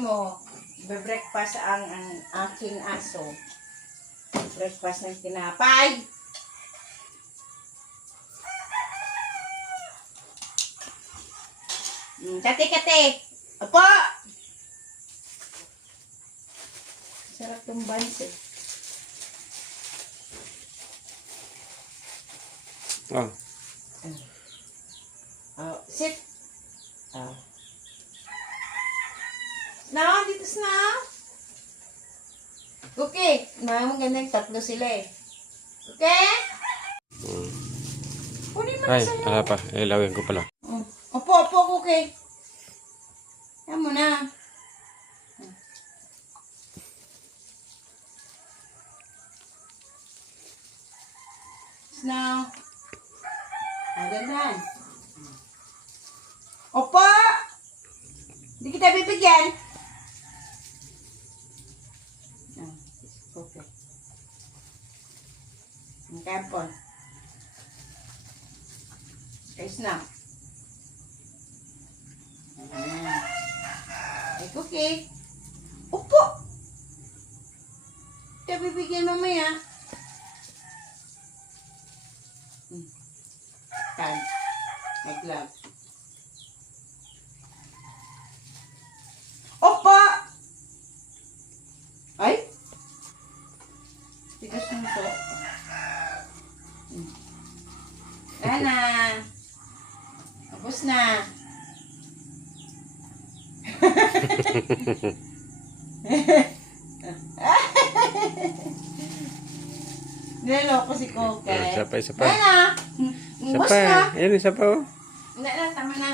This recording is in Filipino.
mo, breakfast ang aking aso. Breakfast ng tinapay. Kate. Opo! Sarap yung buns eh. Oh. Oh, sit. Oh. Snow, dito Snow. Okay. Magandang tatlo sila eh. Okay? Kunin mo na Ay, sa'yo. wala pa. Ilawin ko pala. Opo, okay. Yan mo na. Snow. Magandang. Opo! Hindi kita bibigyan. Okay. Ang tempon. Ayos na. Ay, cookie. Opo! Kita bibigyan mamaya. Time. May gloves. Opo! Ay! Tigas mo to. Ana! Tapos na. Niloloko si Coke. Isa pa. Ana! Isa Bus pa. na. Ayan, isa pa oh. Hindi na, tama na.